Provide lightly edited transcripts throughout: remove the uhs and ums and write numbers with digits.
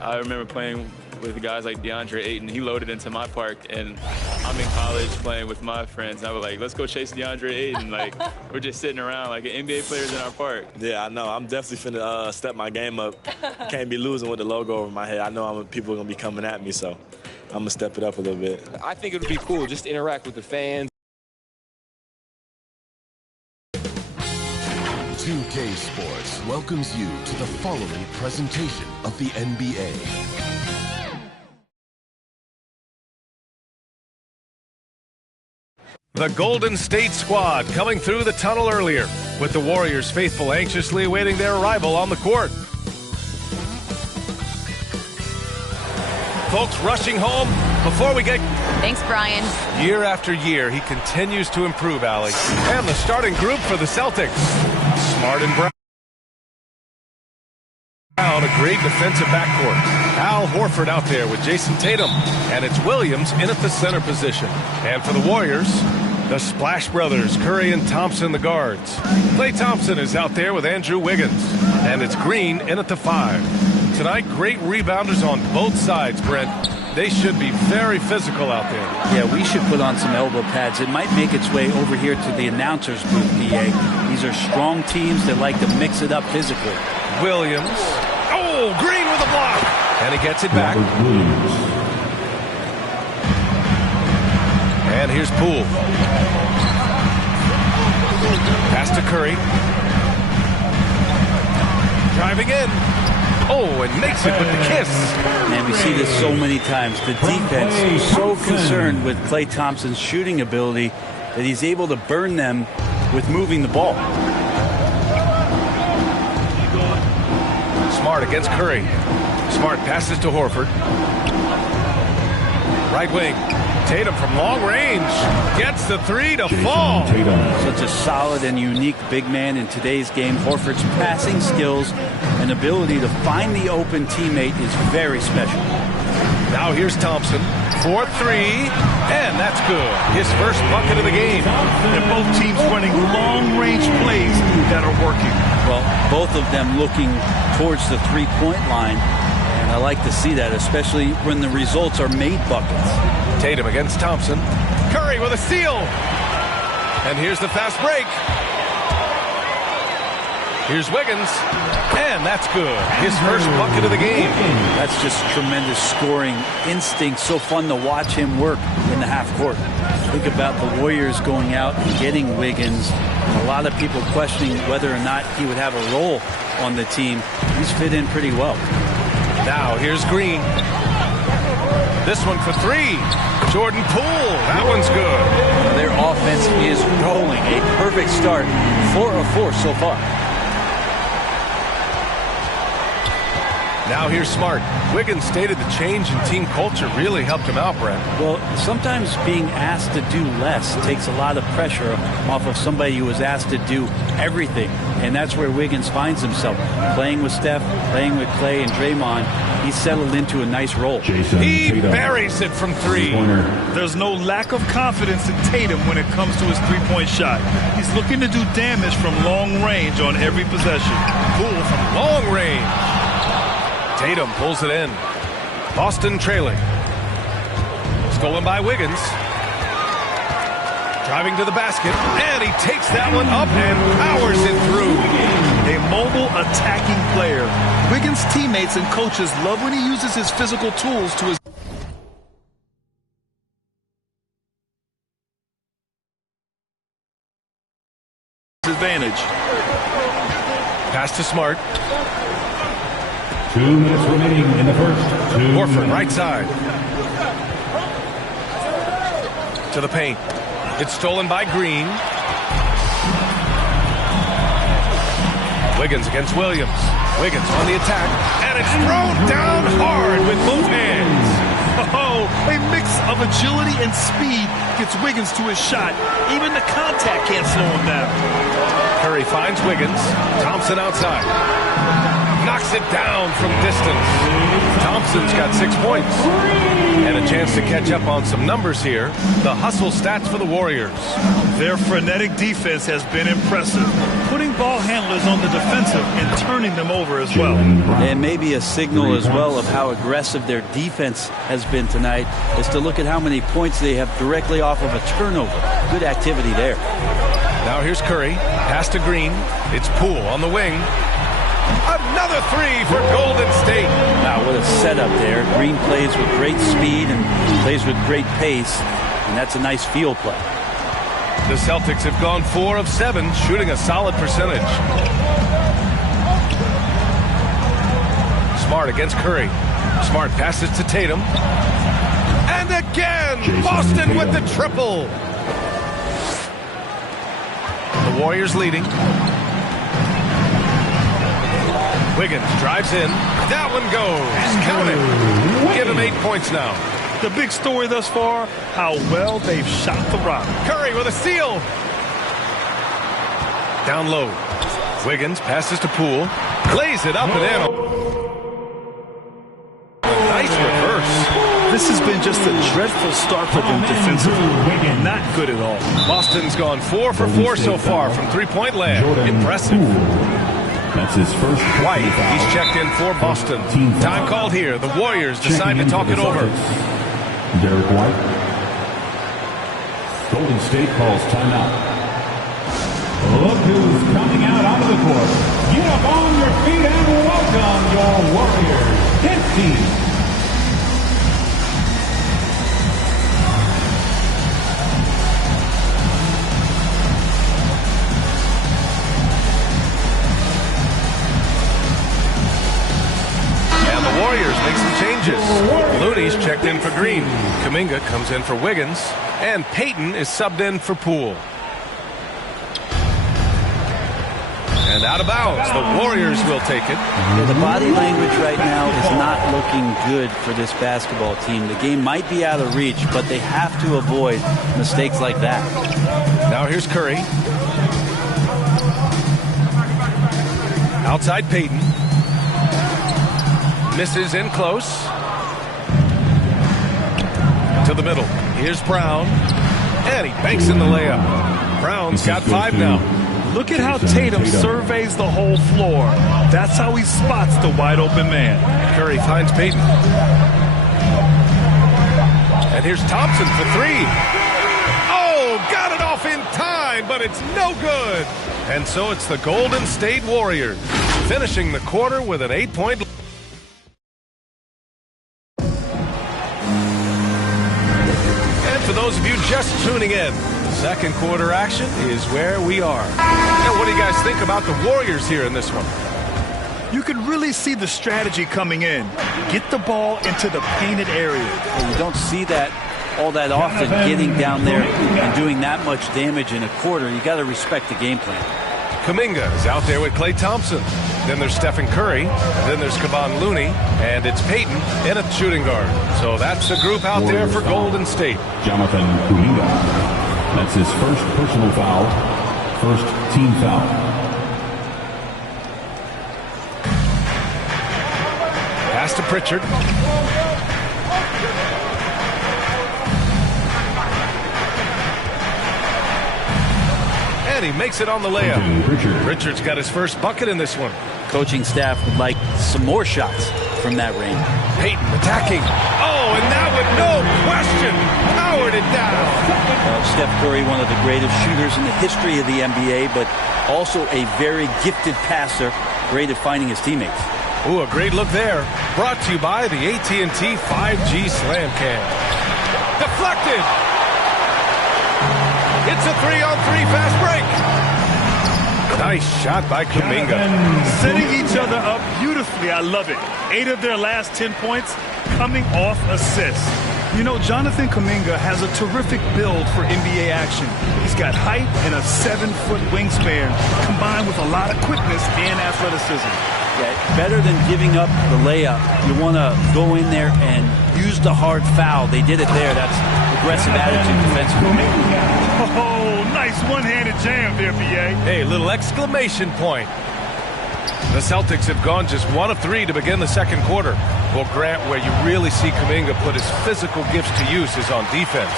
I remember playing with guys like DeAndre Ayton. He loaded into my park, and I'm in college playing with my friends. And I was like, let's go chase DeAndre Ayton. Like, we're just sitting around like NBA players in our park. Yeah, I know. I'm definitely finna step my game up. Can't be losing with the logo over my head. I know people are going to be coming at me, so I'm going to step it up a little bit. I think it would be cool just to interact with the fans. 2K Sports welcomes you to the following presentation of the NBA. The Golden State squad coming through the tunnel earlier, with the Warriors faithful anxiously awaiting their arrival on the court. Folks rushing home before we get... Thanks, Brian. Year after year, he continues to improve, Allie. And the starting group for the Celtics. Smart and Brown. A great defensive backcourt. Al Horford out there with Jason Tatum. And it's Williams in at the center position. And for the Warriors, the Splash Brothers, Curry and Thompson, the guards. Klay Thompson is out there with Andrew Wiggins. And it's Green in at the 5. Tonight, great rebounders on both sides, Brent. They should be very physical out there. Yeah, we should put on some elbow pads. It might make its way over here to the announcer's booth, PA. These are strong teams that like to mix it up physically. Williams. Oh, Green with a block. And he gets it back. And here's Poole. Pass to Curry. Driving in. Oh, and makes it with the kiss. And we see this so many times. The defense is so concerned with Klay Thompson's shooting ability that he's able to burn them with moving the ball. Smart against Curry. Smart passes to Horford. Right wing. Tatum from long range gets the 3 to fall. Such a solid and unique big man in today's game. Horford's passing skills and ability to find the open teammate is very special. Now here's Thompson for 3, and that's good. His first bucket of the game. And both teams running long-range plays that are working. Well, both of them looking towards the three-point line, and I like to see that, especially when the results are made buckets. Tatum against Thompson. Curry with a steal. And here's the fast break. Here's Wiggins. And that's good. His first bucket of the game. That's just tremendous scoring instinct. So fun to watch him work in the half court. Think about the Warriors going out and getting Wiggins. A lot of people questioning whether or not he would have a role on the team. He's fit in pretty well. Now here's Green. This one for 3. Jordan Poole. That one's good. Their offense is rolling. A perfect start. 4 of 4 so far. Now here's Smart. Wiggins stated the change in team culture really helped him out, Brent. Well, sometimes being asked to do less takes a lot of pressure off of somebody who was asked to do everything. And that's where Wiggins finds himself. Playing with Steph, playing with Klay and Draymond. He's settled into a nice role. He buries it from 3. There's no lack of confidence in Tatum when it comes to his three-point shot. He's looking to do damage from long range on every possession. Poole from long range. Tatum pulls it in. Boston trailing. Stolen by Wiggins. Driving to the basket. And he takes that one up and powers it through. A mobile attacking player. Wiggins' teammates and coaches love when he uses his physical tools to his advantage. Pass to Smart. 2 minutes remaining in the first. Horford, right side. To the paint. It's stolen by Green. Wiggins against Williams. Wiggins on the attack. And it's thrown down hard with both hands. Oh, a mix of agility and speed gets Wiggins to his shot. Even the contact can't slow him down. Curry finds Wiggins. Thompson outside. Knocks it down from distance. Thompson's got 6 points. And a chance to catch up on some numbers here. The hustle stats for the Warriors. Their frenetic defense has been impressive, putting ball handlers on the defensive and turning them over as well. And maybe a signal as well of how aggressive their defense has been tonight is to look at how many points they have directly off of a turnover. Good activity there. Now here's Curry. Pass to Green. It's Poole on the wing. Another three for Golden State. Wow, what a setup there. Green plays with great speed and plays with great pace, and that's a nice field play. The Celtics have gone 4 of 7, shooting a solid percentage. Smart against Curry. Smart passes to Tatum. And again, Boston with the triple. The Warriors leading. Wiggins drives in. That one goes. Count it. Give him 8 points now. The big story thus far, how well they've shot the rock. Curry with a steal. Down low. Wiggins passes to Poole. Lays it up and in. Nice reverse. This has been just a dreadful start for them defensively. Not good at all. Boston's gone 4 for 4 so far from three-point land. Impressive. That's his first. White, he's checked in for Boston. Time called here. The Warriors decide to talk it over. Derek White. Golden State calls timeout. Look who's coming out onto the court. Get up on your feet and welcome your Warriors. 15. Warriors make some changes. Looney's checked in for Green. Kuminga comes in for Wiggins. And Payton is subbed in for Poole. And out of bounds. The Warriors will take it. Yeah, the body language right now is not looking good for this basketball team. The game might be out of reach, but they have to avoid mistakes like that. Now here's Curry. Outside Payton. Misses in close. To the middle. Here's Brown. And he banks in the layup. Brown's got 5 now. Look at how Tatum surveys the whole floor. That's how he spots the wide open man. Curry finds Payton. And here's Thompson for 3. Oh, got it off in time, but it's no good. And so it's the Golden State Warriors finishing the quarter with an 8-point lead. For those of you just tuning in, second quarter action is where we are. And what do you guys think about the Warriors here in this one? You can really see the strategy coming in. Get the ball into the painted area. Well, you don't see that all that often, getting down there and doing that much damage in a quarter. You got to respect the game plan. Kuminga is out there with Klay Thompson. Then there's Stephen Curry. Then there's Kevon Looney. And it's Payton in a shooting guard. So that's the group out there for Golden State. Jonathan Kuminga. That's his first personal foul. First team foul. Pass to Pritchard. And he makes it on the layup. Pritchard's got his first bucket in this one. Coaching staff would like some more shots from that range. Payton attacking. Oh, and that with no question powered it down. Steph Curry, one of the greatest shooters in the history of the NBA, but also a very gifted passer, great at finding his teammates. Ooh, a great look there. Brought to you by the AT&T 5G Slam Cam. Deflected. It's a 3-on-3 fast break. Nice shot by Kuminga. Setting each other up beautifully. I love it. 8 of their last 10 points coming off assists. You know, Jonathan Kuminga has a terrific build for NBA action. He's got height and a 7-foot wingspan, combined with a lot of quickness and athleticism. Yeah, better than giving up the layup, you want to go in there and use the hard foul. They did it there. That's aggressive attitude defensively. Oh, nice one-handed jam there, B.A. Hey, little exclamation point. The Celtics have gone just 1 of 3 to begin the second quarter. Well, Grant, where you really see Kuminga put his physical gifts to use is on defense.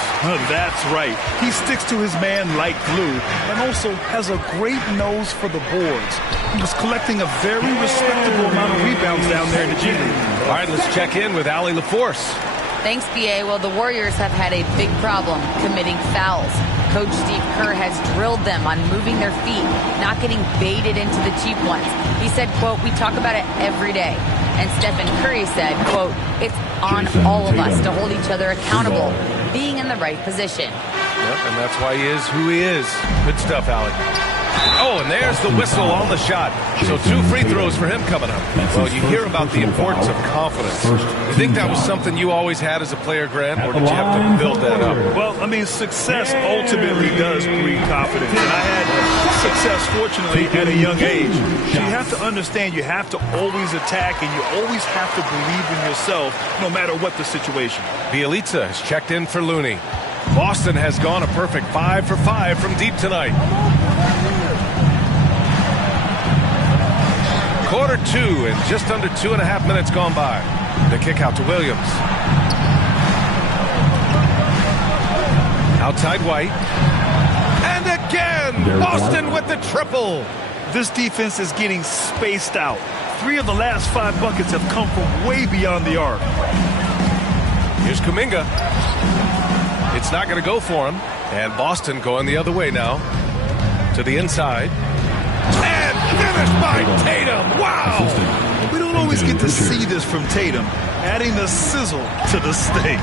That's right. He sticks to his man like glue and also has a great nose for the boards. He was collecting a very respectable amount of rebounds down there in the G League. All right, let's check in with Allie LaForce. Thanks, BA. Well, the Warriors have had a big problem committing fouls. Coach Steve Kerr has drilled them on moving their feet, not getting baited into the cheap ones. He said, quote, "We talk about it every day." And Stephen Curry said, quote, "It's on all of us to hold each other accountable, being in the right position." Yep, and that's why he is who he is. Good stuff, Allie. Oh, and there's the whistle on the shot. So 2 free throws for him coming up. Well, you hear about the importance of confidence. You think that was something you always had as a player, Grant, or did you have to build that up? Well, I mean, success ultimately does breed confidence. And I had success, fortunately, at a young age. So you have to understand you have to always attack and you always have to believe in yourself no matter what the situation. Bielitsa has checked in for Looney. Boston has gone a perfect 5 for 5 from deep tonight. Quarter 2 and just under 2.5 minutes gone by. The kick out to Williams. Outside White. And again, Boston with the triple. This defense is getting spaced out. 3 of the last 5 buckets have come from way beyond the arc. Here's Kuminga. It's not going to go for him. And Boston going the other way now. To the inside. And finished by Tatum. Wow! We don't always get to see this from Tatum, adding the sizzle to the steak.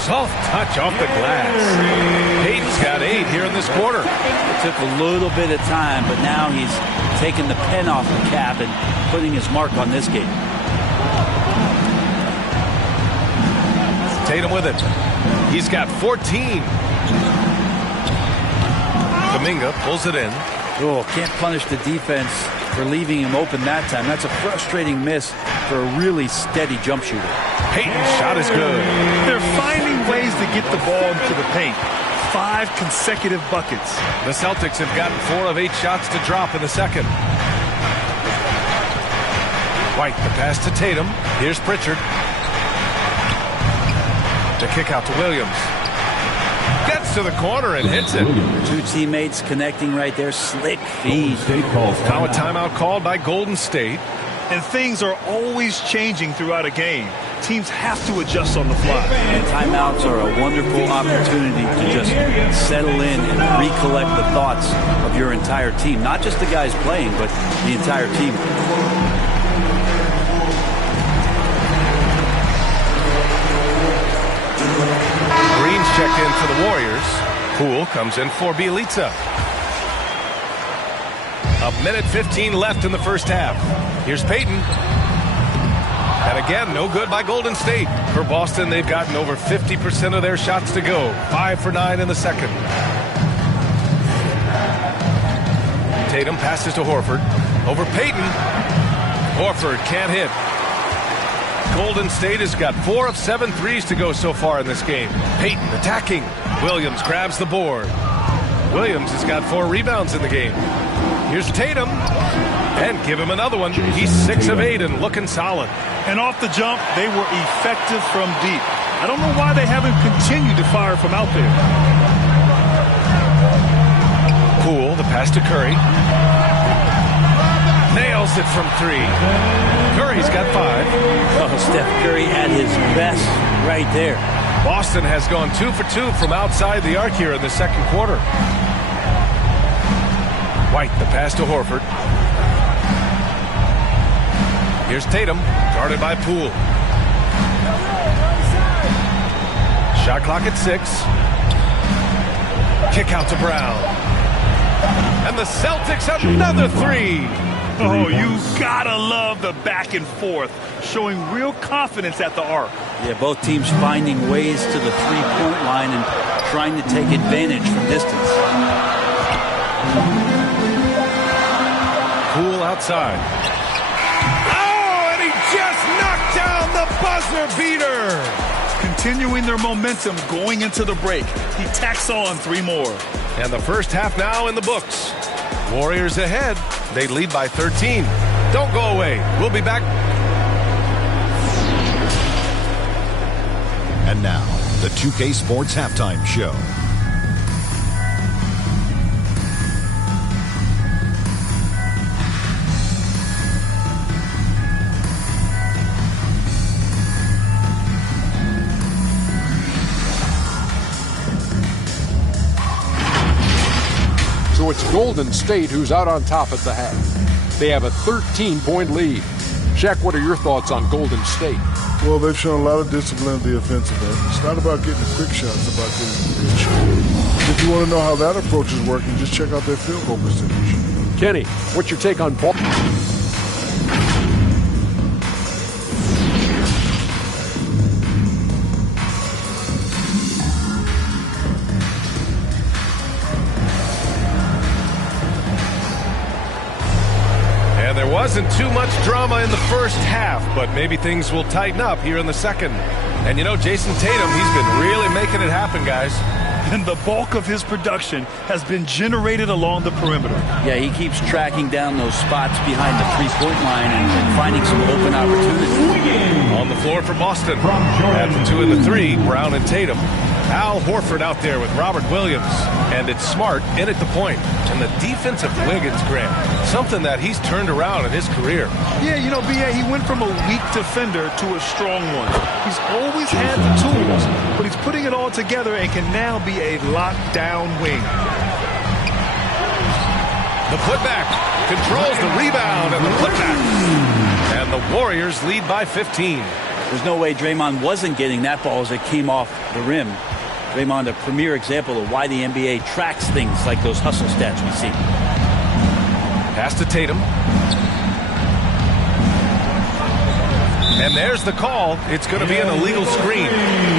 Soft touch off the glass. Payton's got 8 here in this quarter. It took a little bit of time, but now he's taking the pen off the cap and putting his mark on this game. Tatum with it. He's got 14. Kuminga pulls it in. Oh, can't punish the defense for leaving him open that time. That's a frustrating miss for a really steady jump shooter. Payton's shot is good. They're finding ways to get the ball into the paint. 5 consecutive buckets. The Celtics have gotten 4 of 8 shots to drop in the second. White, the pass to Tatum. Here's Pritchard. The kick out to Williams. Gets to the corner and hits it. 2 teammates connecting right there. Slick feed. Now a timeout called by Golden State. And things are always changing throughout a game. Teams have to adjust on the fly. And timeouts are a wonderful opportunity to just settle in and recollect the thoughts of your entire team. Not just the guys playing, but the entire team. Green's checked in for the Warriors. Poole comes in for Bielitsa. 1:15 left in the first half. Here's Payton. And again, no good by Golden State. For Boston, they've gotten over 50% of their shots to go. 5 for 9 in the second. Tatum passes to Horford. Over Payton. Horford can't hit. Golden State has got 4 of 7 threes to go so far in this game. Payton attacking. Williams grabs the board. Williams has got 4 rebounds in the game. Here's Tatum. And give him another one. He's 6 of 8 and looking solid. And off the jump, they were effective from deep. I don't know why they haven't continued to fire from out there. Poole, the pass to Curry. Nails it from 3. Curry's got 5. Oh, Steph Curry at his best right there. Boston has gone 2 for 2 from outside the arc here in the second quarter. White, the pass to Horford. Here's Tatum, guarded by Poole. Shot clock at 6. Kick out to Brown. And the Celtics another 3. Oh, you gotta love the back and forth, showing real confidence at the arc. Yeah, both teams finding ways to the three-point line and trying to take advantage from distance. Poole outside. Oh, and he just knocked down the buzzer beater. Continuing their momentum going into the break. He tacks on 3 more. And the first half now in the books. Warriors ahead. They lead by 13. Don't go away. We'll be back. And now, the 2K Sports Halftime Show. So it's Golden State who's out on top at the half. They have a 13-point lead. Shaq, what are your thoughts on Golden State? Well, they've shown a lot of discipline at the offensive end. It's not about getting the quick shots, it's about getting the good shot. If you want to know how that approach is working, just check out their field goal percentage. Kenny, what's your take on Paul? There wasn't too much drama in the first half, but maybe things will tighten up here in the second. And you know, Jason Tatum, he's been really making it happen, guys. And the bulk of his production has been generated along the perimeter. Yeah, he keeps tracking down those spots behind the three-point line and finding some open opportunities. On the floor for Boston. At the 2 and the 3, Brown and Tatum. Al Horford out there with Robert Williams. And it's Smart in at the point. And the defensive Wiggins, Grant, something that he's turned around in his career. Yeah, you know, B.A., he went from a weak defender to a strong one. He's always had the tools, but he's putting it all together and can now be a lockdown wing. The putback controls the rebound and the putback. And the Warriors lead by 15. There's no way Draymond wasn't getting that ball as it came off the rim. Draymond, a premier example of why the NBA tracks things like those hustle stats we see. Pass to Tatum. And there's the call. It's going to be an illegal screen.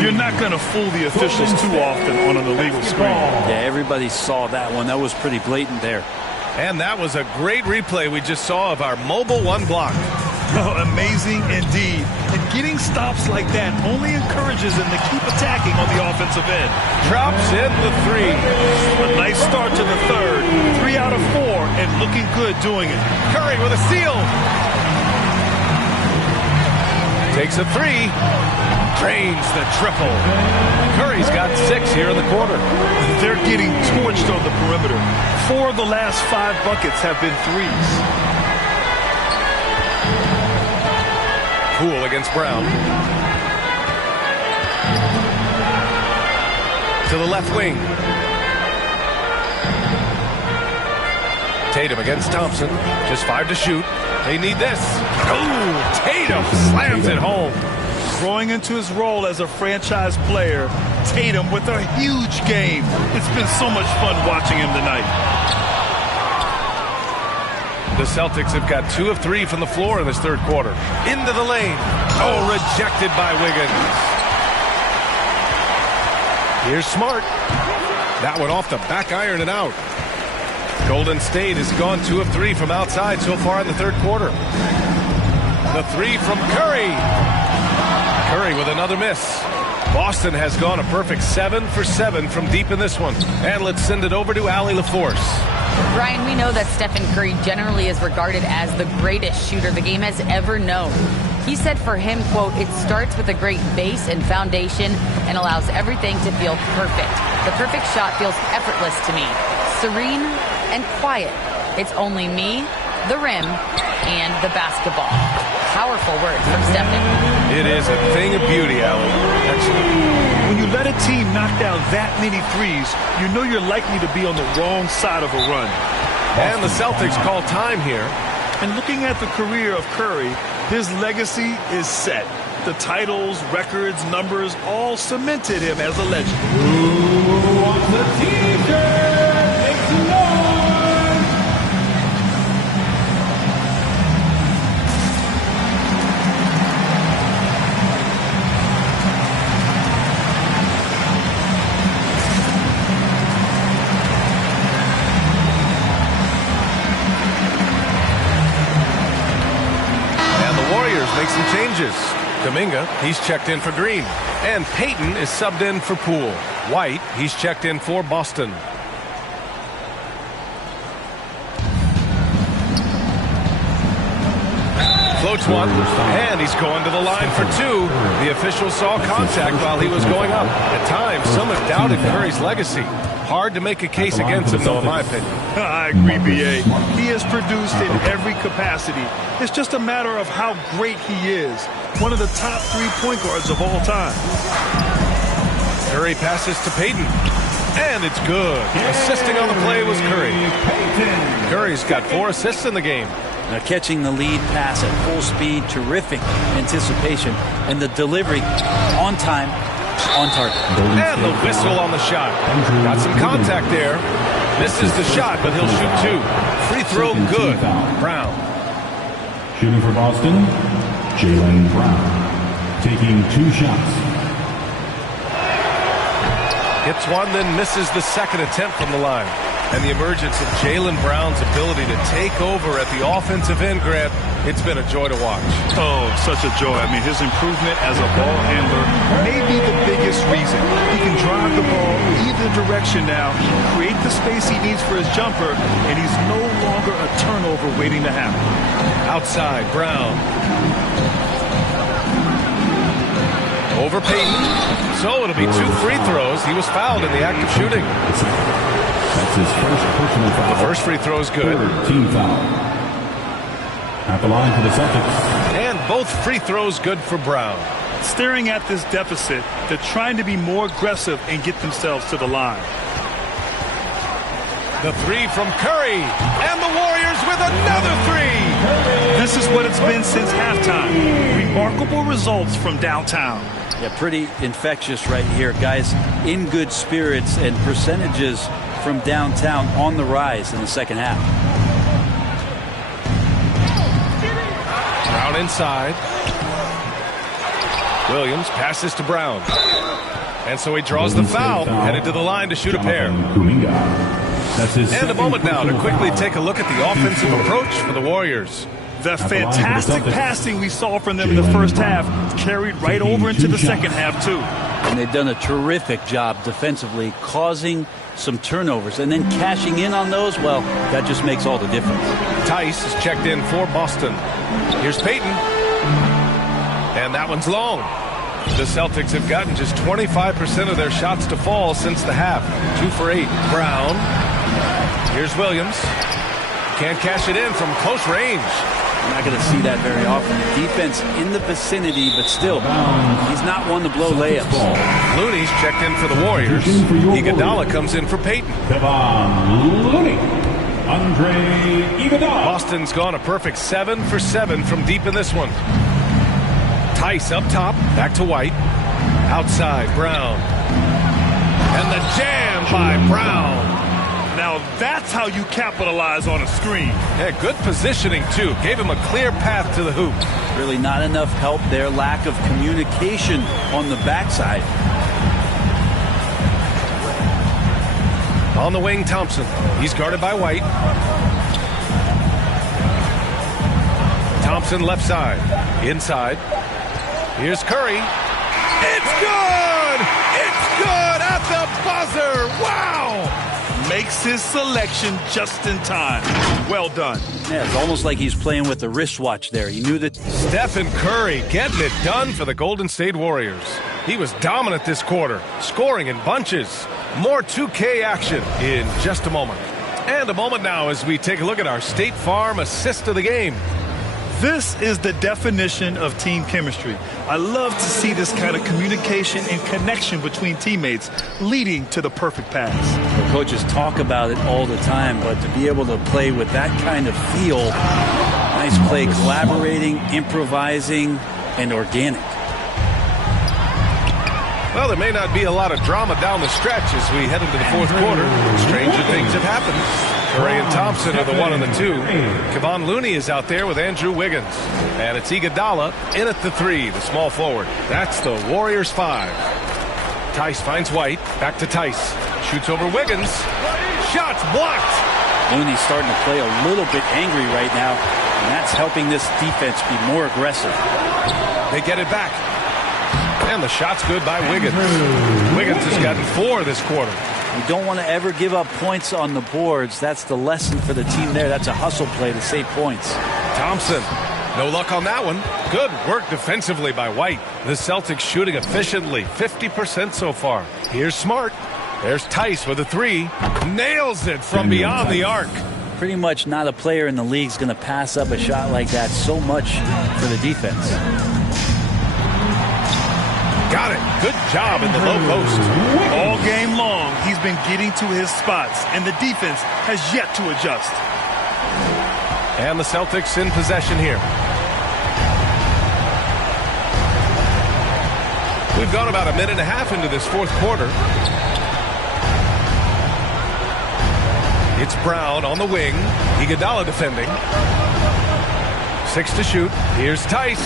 You're not going to fool the officials too often on an illegal screen. Yeah, everybody saw that one. That was pretty blatant there. And that was a great replay we just saw of our mobile one block. Oh, amazing indeed. And getting stops like that only encourages them to keep attacking on the offensive end. Drops in the 3. A nice start to the third. 3 out of 4 and looking good doing it. Curry with a steal. Takes a 3. Drains the triple. Curry's got 6 here in the quarter. They're getting torched on the perimeter. 4 of the last 5 buckets have been threes. Poole against Brown. To the left wing. Tatum against Thompson. Just 5 to shoot. They need this. Oh, Tatum slams it home. Growing into his role as a franchise player, Tatum with a huge game. It's been so much fun watching him tonight. The Celtics have got 2 of 3 from the floor in this third quarter. Into the lane. Oh, rejected by Wiggins. Here's Smart. That one off the back iron and out. Golden State has gone 2 of 3 from outside so far in the third quarter. The 3 from Curry. Curry with another miss. Boston has gone a perfect 7 for 7 from deep in this one. And let's send it over to Allie LaForce. Brian, we know that Stephen Curry generally is regarded as the greatest shooter the game has ever known. He said for him, quote, "It starts with a great base and foundation and allows everything to feel perfect. The perfect shot feels effortless to me, serene and quiet. It's only me, the rim, and the basketball." Powerful words from Stephen. It is a thing of beauty, Allie. Excellent. When you let a team knock down that many threes, you know you're likely to be on the wrong side of a run. And the Celtics call time here. And looking at the career of Curry, his legacy is set. The titles, records, numbers all cemented him as a legend. Who wants a t-shirt? Make some noise! Make some changes. Kuminga, he's checked in for Green. And Payton is subbed in for Poole. White, he's checked in for Boston. Floats one, and he's going to the line for two. The official saw contact while he was going up. At times, some have doubted Curry's legacy. Hard to make a case against him, though, in my opinion. I agree, B.A. He has produced in every capacity. It's just a matter of how great he is. One of the top 3 point guards of all time. Curry passes to Payton, and it's good. Assisting on the play was Curry. Curry's got 4 assists in the game. Now catching the lead pass at full speed, terrific anticipation, and the delivery on time, on target. And the whistle on the shot. Got some contact there. Misses the shot, but he'll shoot 2. Free throw good. Brown. Shooting for Boston, Jaylen Brown. Taking 2 shots. Hits one, then misses the second attempt from the line. And the emergence of Jaylen Brown's ability to take over at the offensive end, Grant, it's been a joy to watch. Oh, such a joy. I mean, his improvement as a ball handler may be the biggest reason. He can drive the ball either direction now, create the space he needs for his jumper, and he's no longer a turnover waiting to happen. Outside, Brown. Over Payton. So it'll be 2 free throws. He was fouled in the act of shooting. That's his first personal foul. The first free throw is good. Team foul. At the line for the Celtics. And both free throws good for Brown. Staring at this deficit, they're trying to be more aggressive and get themselves to the line. The 3 from Curry. And the Warriors with another 3. This is what it's been since halftime. Remarkable results from downtown. Yeah, pretty infectious right here. Guys in good spirits, and percentages from downtown on the rise in the second half. Brown inside. Williams passes to Brown. And so he draws the foul, headed to the line to shoot a pair. And a moment now to quickly take a look at the offensive approach for the Warriors. The fantastic passing we saw from them in the first half carried right over into the second half, too. And they've done a terrific job defensively, causing some turnovers, and then cashing in on those. Well, that just makes all the difference. Tice is checked in for Boston. Here's Payton. And that one's long. The Celtics have gotten just 25% of their shots to fall since the half. 2 for 8. Brown. Here's Williams. Can't cash it in from close range. You're not going to see that very often. The defense in the vicinity, but still, he's not one to blow layups. Looney's checked in for the Warriors. Iguodala comes in for Payton. Looney. Andre Iguodala. Boston's gone a perfect 7 for 7 from deep in this one. Tice up top, back to White. Outside, Brown. And the jam by Brown. Now that's how you capitalize on a screen. Yeah, good positioning, too. Gave him a clear path to the hoop. Really not enough help there. Lack of communication on the backside. On the wing, Thompson. He's guarded by White. Thompson left side. Inside. Here's Curry. It's good! It's good at the buzzer! Wow! Makes his selection just in time. Well done. Yeah, it's almost like he's playing with the wristwatch there. He knew that. Stephen Curry getting it done for the Golden State Warriors. He was dominant this quarter, scoring in bunches. More 2K action in just a moment. And a moment now as we take a look at our State Farm assist of the game. This is the definition of team chemistry. I love to see this kind of communication and connection between teammates leading to the perfect pass. The coaches talk about it all the time, but to be able to play with that kind of feel, nice play, collaborating, improvising, and organic. Well, there may not be a lot of drama down the stretch as we head into the fourth quarter. Stranger things have happened. Curry and Thompson are the 1 and the 2. Kevon Looney is out there with Andrew Wiggins. And it's Iguodala in at the 3, the small forward. That's the Warriors 5. Tice finds White. Back to Tice. Shoots over Wiggins. Shots blocked. Looney's starting to play a little bit angry right now, and that's helping this defense be more aggressive. They get it back. And the shot's good by Wiggins. Wiggins has gotten 4 this quarter. You don't want to ever give up points on the boards. That's the lesson for the team there. That's a hustle play to save points. Thompson No luck on that one. Good work defensively by White. The Celtics shooting efficiently, 50% so far. Here's Smart. There's Tice with a 3. Nails it from beyond the arc. Pretty much not a player in the league is going to pass up a shot like that so much for the defense. Got it. Good job in the low post. All game long, he's been getting to his spots, and the defense has yet to adjust. And the Celtics in possession here. We've gone about a minute and a half into this fourth quarter. It's Brown on the wing. Iguodala defending. 6 to shoot. Here's Tice.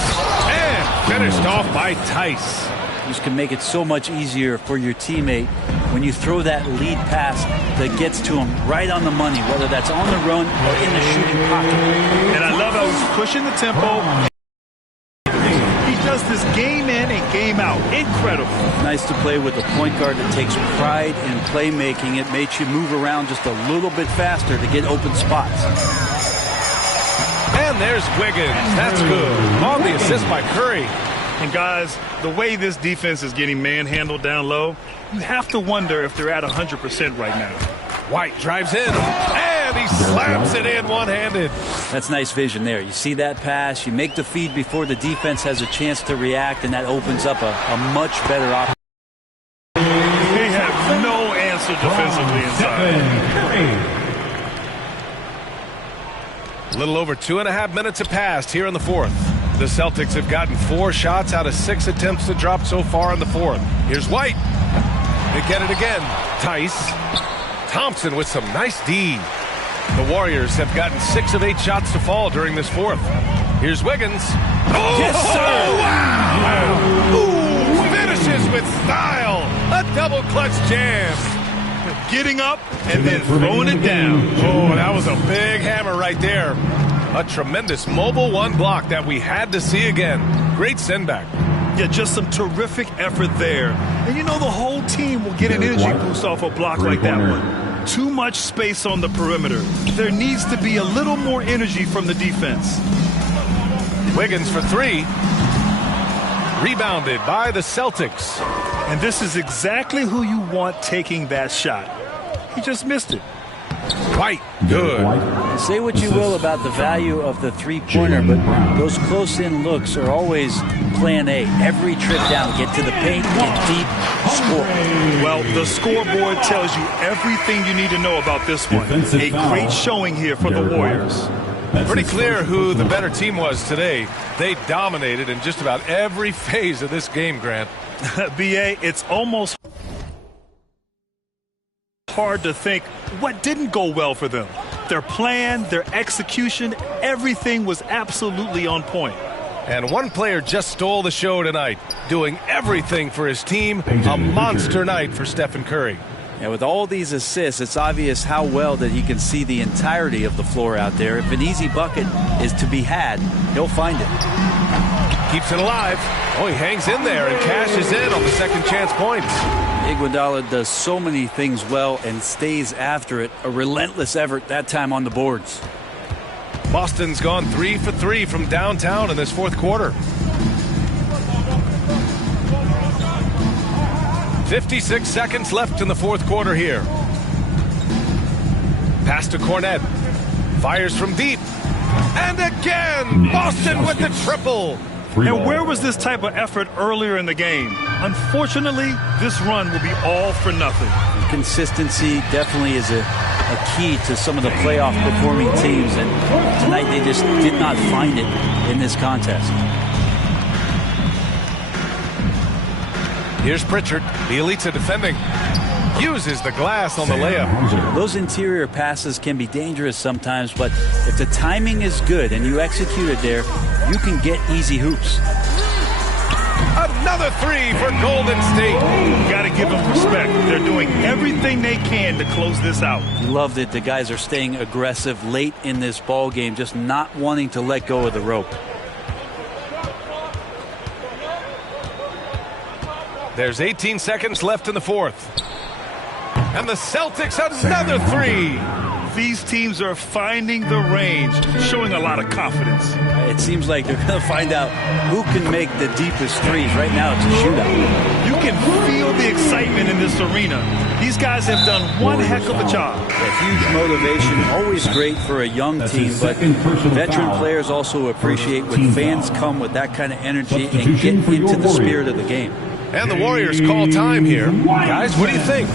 And finished off by Tice. This can make it so much easier for your teammate when you throw that lead pass that gets to him right on the money, whether that's on the run or in the shooting pocket. And I love how he's pushing the tempo. He does this game in and game out. Incredible. Nice to play with a point guard that takes pride in playmaking. It makes you move around just a little bit faster to get open spots. And there's Wiggins. That's good. On the assist by Curry. And guys, the way this defense is getting manhandled down low, you have to wonder if they're at 100% right now. White drives in, and he slams it in one-handed. That's nice vision there. You see that pass, you make the feed before the defense has a chance to react, and that opens up a much better opportunity. They have no answer defensively inside. A little over 2.5 minutes have passed here in the fourth. The Celtics have gotten 4 shots out of 6 attempts to drop so far in the fourth. Here's White. They get it again. Tice. Thompson with some nice D. The Warriors have gotten 6 of 8 shots to fall during this fourth. Here's Wiggins. Oh, yes, sir! Wow! Ooh, finishes with style. A double clutch jam. Getting up and then throwing it down. Oh, that was a big hammer right there. A tremendous mobile 1 block that we had to see again. Great send back. Yeah, just some terrific effort there. And you know the whole team will get an energy boost off a block like that one. Too much space on the perimeter. There needs to be a little more energy from the defense. Wiggins for 3. Rebounded by the Celtics. And this is exactly who you want taking that shot. He just missed it. White, good. Say what you will about the value of the three-pointer, but those close-in looks are always plan A. Every trip down, get to the paint, get deep, score. Well, the scoreboard tells you everything you need to know about this one. A great showing here for the Warriors. Pretty clear who the better team was today. They dominated in just about every phase of this game, Grant. B.A., it's almost hard to think what didn't go well for them. Their plan, their execution, everything was absolutely on point. And one player just stole the show tonight, doing everything for his team. A monster night for Stephen Curry. And with all these assists, it's obvious how well that he can see the entirety of the floor out there. If an easy bucket is to be had, he'll find it. Keeps it alive. Oh, he hangs in there and cashes in on the second chance points. Iguodala does so many things well and stays after it. A relentless effort that time on the boards. Boston's gone 3 for 3 from downtown in this fourth quarter. 56 seconds left in the fourth quarter here. Pass to Cornette. Fires from deep. And again, Boston with the triple. And where was this type of effort earlier in the game? Unfortunately, this run will be all for nothing. Consistency definitely is a key to some of the playoff performing teams, and tonight they just did not find it in this contest. Here's Pritchard. Bielitsa defending. Uses the glass on the layup. Those interior passes can be dangerous sometimes, but if the timing is good and you execute it there, you can get easy hoops. Another 3 for Golden State. Got to give them respect. They're doing everything they can to close this out. Love that the guys are staying aggressive late in this ball game, just not wanting to let go of the rope. There's 18 seconds left in the fourth. And the Celtics another 3. these teams are finding the range, showing a lot of confidence. It seems like they're going to find out who can make the deepest threes. Right now, it's a shootout. You can feel the excitement in this arena. These guys have done one heck of a job. A huge motivation, always great for a young team, but veteran players also appreciate when fans come with that kind of energy and get into the spirit of the game. And the Warriors call time here. Guys, what do you think?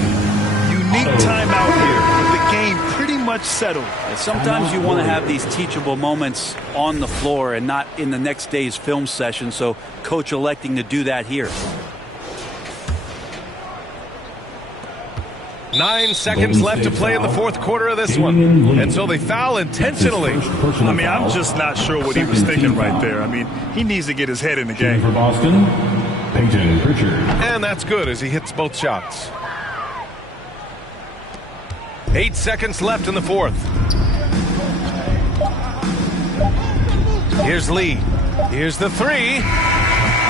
Unique timeout here. The game pretty much settled. Sometimes you want to have these teachable moments on the floor and not in the next day's film session, so coach electing to do that here. 9 seconds left to play in the fourth quarter of this one. And so they foul intentionally. I mean, I'm just not sure what he was thinking right there. I mean, he needs to get his head in the game. For Boston, Peyton Pritchard. And that's good as he hits both shots. 8 seconds left in the fourth. Here's Lee. Here's the three.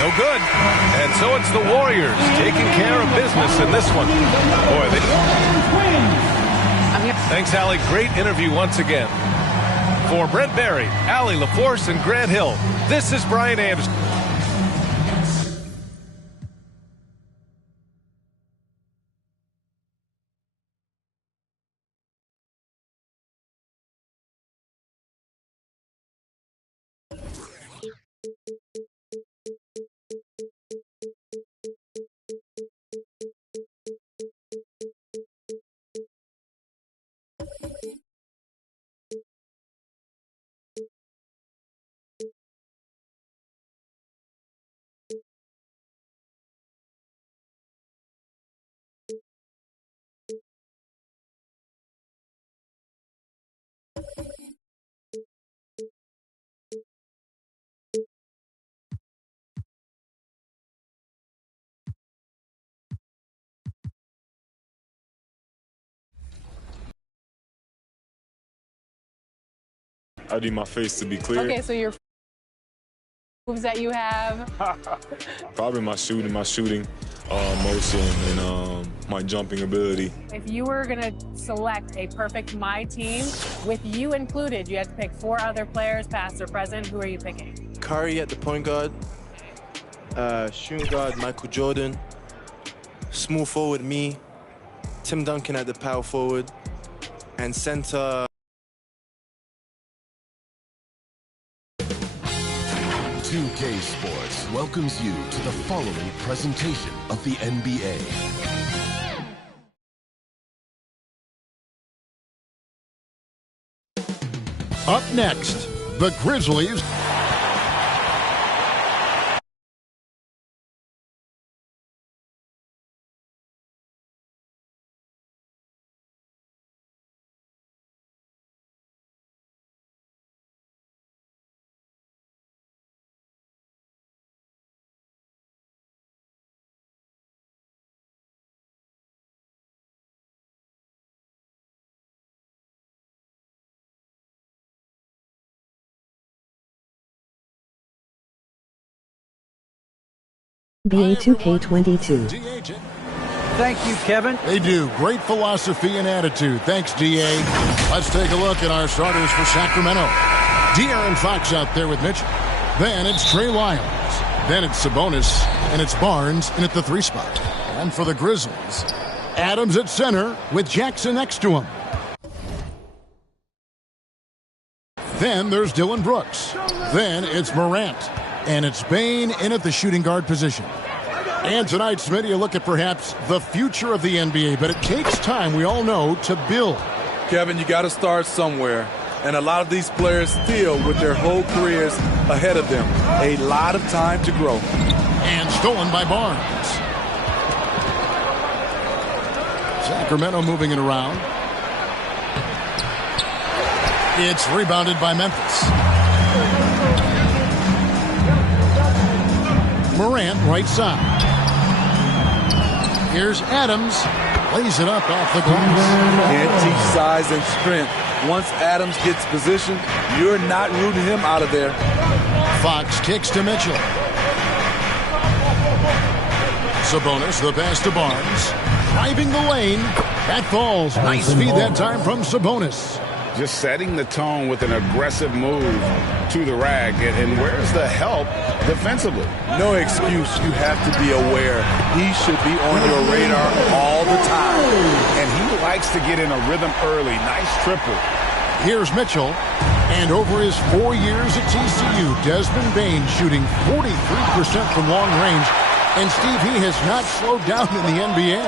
No good. And so it's the Warriors taking care of business in this one. Boy, Thanks, Allie. Great interview once again. For Brent Barry, Allie LaForce, and Grant Hill, this is Brian Anderson. I need my face to be clear. Okay, so your moves that you have? Probably my shooting motion, and my jumping ability. If you were going to select a perfect My Team, with you included, you had to pick 4 other players, past or present. Who are you picking? Curry at the point guard, shooting guard Michael Jordan, small forward me, Tim Duncan at the power forward, and center. 2K Sports welcomes you to the following presentation of the NBA. Up next, the Grizzlies. NBA 2K22. Thank you, Kevin. They do. Great philosophy and attitude. Thanks, DA. Let's take a look at our starters for Sacramento. De'Aaron Fox out there with Mitchell. Then it's Trey Lyles. Then it's Sabonis. And it's Barnes in at the 3 spot. And for the Grizzlies, Adams at center with Jackson next to him. Then there's Dylan Brooks. Then it's Morant. And it's Bane in at the shooting guard position. And tonight, Smitty, a look at perhaps the future of the NBA, but it takes time, we all know, to build. Kevin, you got to start somewhere. And a lot of these players still, with their whole careers ahead of them, a lot of time to grow. And stolen by Barnes. Sacramento moving it around. It's rebounded by Memphis. Morant, right side. Here's Adams. Lays it up off the glass. Can't teach size and strength. Once Adams gets position, you're not rooting him out of there. Fox kicks to Mitchell. Sabonis, the pass to Barnes. driving the lane. That falls. Nice feed that time from Sabonis. Just setting the tone with an aggressive move to the rack. And where's the help defensively? No excuse. You have to be aware. He should be on your radar all the time. And he likes to get in a rhythm early. Nice triple. Here's Mitchell. And over his 4 years at TCU, Desmond Bane shooting 43% from long range. And Steve, he has not slowed down in the NBA.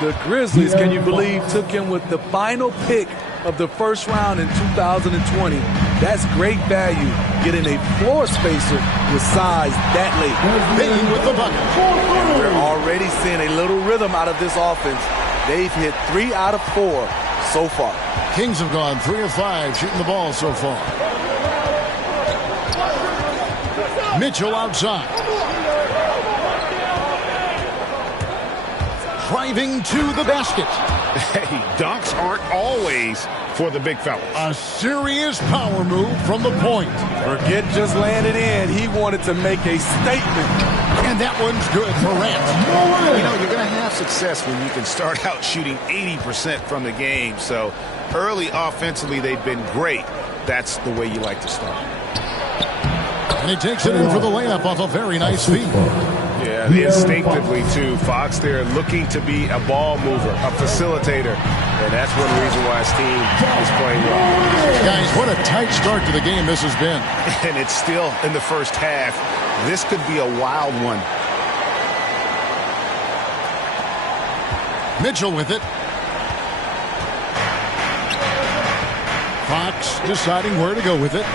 The Grizzlies, can you believe, took him with the final pick of the first round in 2020. That's great value, getting a floor spacer with size that late. Bane with the bucket. And we're already seeing a little rhythm out of this offense. They've hit 3 out of 4 so far. Kings have gone 3 of 5 shooting the ball so far. Mitchell outside. Driving to the basket. Hey, dunks aren't always for the big fellas. A serious power move from the point. Forget just landed in. He wanted to make a statement. And that one's good for Rant. You know, you're going to have success when you can start out shooting 80% from the game. So early offensively, they've been great. That's the way you like to start. And he takes it in for the layup off a very nice feed. Yeah, instinctively, too. Fox there looking to be a ball mover, a facilitator. And that's one reason why his team is playing well. Guys, what a tight start to the game this has been. And it's still in the first half. This could be a wild one. Mitchell with it. Fox deciding where to go with it.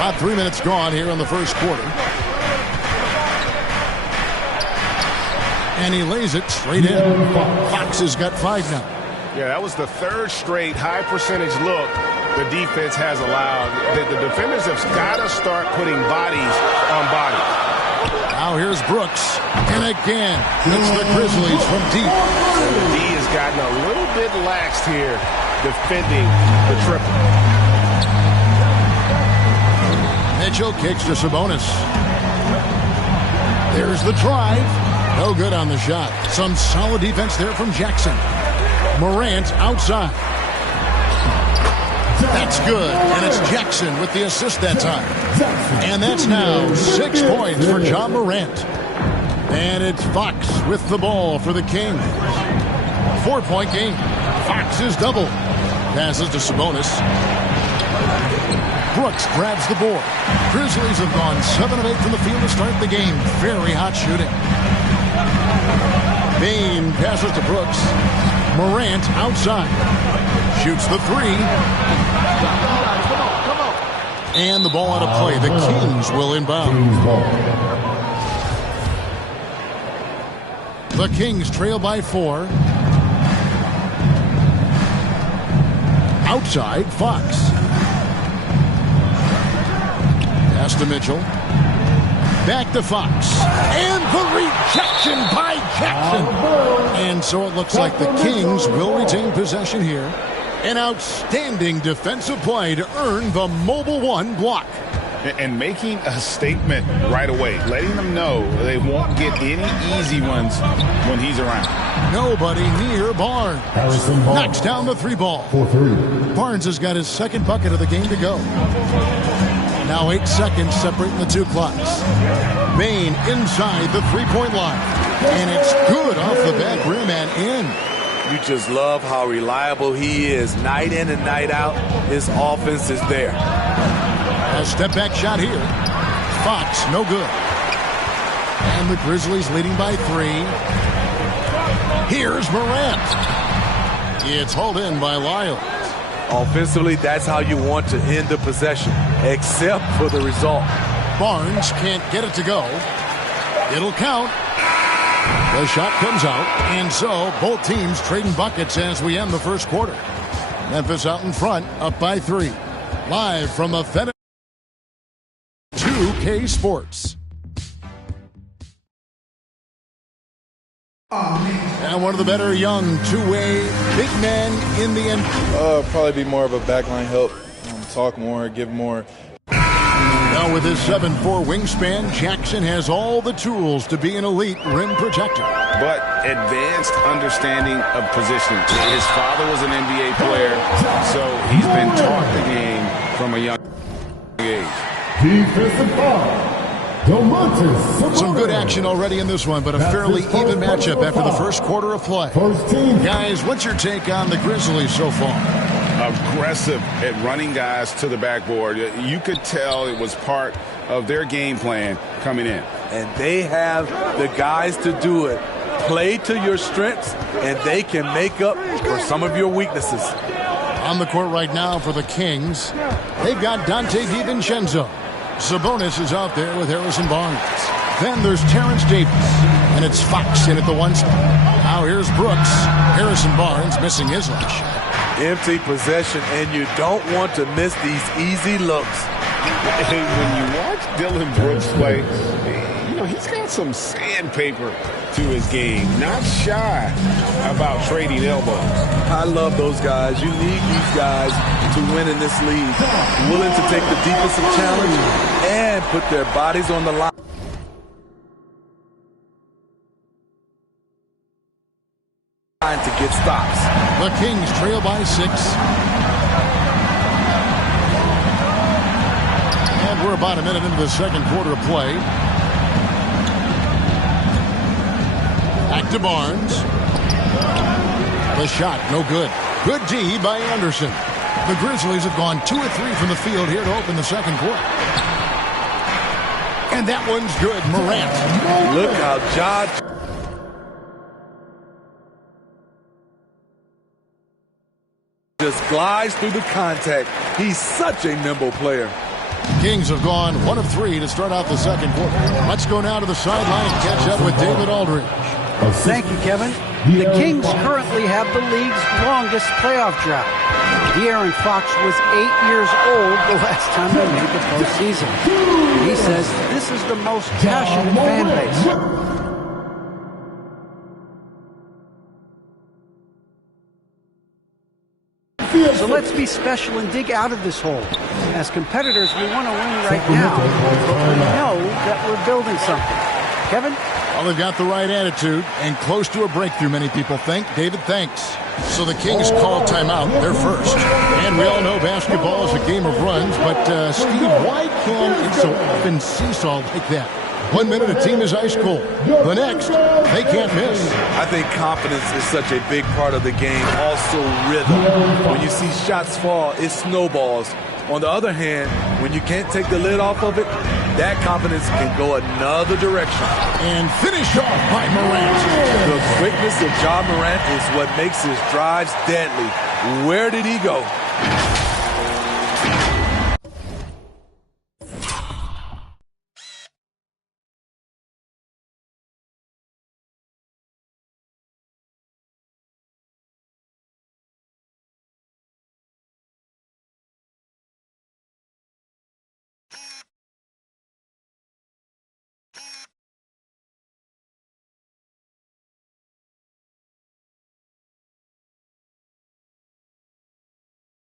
About 3 minutes gone here in the first quarter. And he lays it straight in. Fox has got 5 now. Yeah, that was the third straight high percentage look the defense has allowed. The defenders have got to start putting bodies on bodies. Now here's Brooks. And again, it's the Grizzlies from deep. And the D has gotten a little bit laxed here defending the triple. Mitchell kicks to Sabonis. There's the drive. No good on the shot. Some solid defense there from Jackson. Morant outside. That's good. And it's Jackson with the assist that time. And that's now 6 points for John Morant. And it's Fox with the ball for the Kings. 4-point game. Fox is double. Passes to Sabonis. Brooks grabs the board. Grizzlies have gone 7 of 8 from the field to start the game. Very hot shooting. Bane passes to Brooks. Morant outside. Shoots the 3. And the ball out of play. The Kings will inbound. The Kings trail by 4. Outside, Fox. Pass to Mitchell. Back to Fox. And the rejection by Jackson. And so it looks like the Kings will retain possession here. An outstanding defensive play to earn the Mobile One block. And making a statement right away, letting them know they won't get any easy ones when he's around. Nobody near Barnes. Knocks down the 3 ball. Barnes has got his second bucket of the game to go. Now 8 seconds separating the 2 clocks. Bane inside the 3-point line. And it's good off the back rim and in. You just love how reliable he is. Night in and night out, his offense is there. A step back shot here. Fox, no good. And the Grizzlies leading by 3. Here's Morant. It's hauled in by Lyles. Offensively, that's how you want to end the possession, except for the result. Barnes can't get it to go. It'll count. The shot comes out, and so both teams trading buckets as we end the first quarter. Memphis out in front, up by 3. Live from the Fed 2K Sports. And one of the better young two-way big men in the NBA. Probably be more of a backline help, talk more, give more. Now with his 7'4" wingspan, Jackson has all the tools to be an elite rim protector. But advanced understanding of positioning. His father was an NBA player, so he's been taught the game from a young age. Defensive foul. Some good action already in this one, but a fairly even matchup after the first quarter of play. Guys, what's your take on the Grizzlies so far? Aggressive at running guys to the backboard. You could tell it was part of their game plan coming in. And they have the guys to do it. Play to your strengths, and they can make up for some of your weaknesses. On the court right now for the Kings, they've got Dante DiVincenzo. Sabonis is out there with Harrison Barnes. Then there's Terrence Davis, and it's Fox in at the 1 spot. Now here's Brooks. Harrison Barnes missing his last shot. Empty possession, and you don't want to miss these easy looks. When you watch Dylan Brooks play, he's got some sandpaper to his game. Not shy about trading elbows. I love those guys. You need these guys to win in this league. Willing to take the defensive challenge and put their bodies on the line. To get stops. The Kings trail by 6. And we're about a minute into the second quarter of play. Back to Barnes. The shot, no good. Good D by Anderson. The Grizzlies have gone 2 of 3 from the field here to open the second quarter. And that one's good. Morant. Look how Josh just glides through the contact. He's such a nimble player. Kings have gone 1 of 3 to start out the second quarter. Let's go now to the sideline and catch up with David Aldridge. Thank you, Kevin. The Kings currently have the league's longest playoff drought. De'Aaron Fox was 8 years old the last time they made the postseason. He says this is the most passionate fan base. So let's be special and dig out of this hole. As competitors, we want to win right now, but we know that we're building something. Kevin? Well, they've got the right attitude and close to a breakthrough, many people think. David, thanks. So the Kings call timeout. They're first. And we all know basketball is a game of runs, but Steve, why can it so often seesaw like that? 1 minute a team is ice cold. The next, they can't miss. I think confidence is such a big part of the game. Also rhythm. When you see shots fall, it snowballs. On the other hand, when you can't take the lid off of it, that confidence can go another direction. And finish off by Morant. The quickness of Ja Morant is what makes his drives deadly. Where did he go?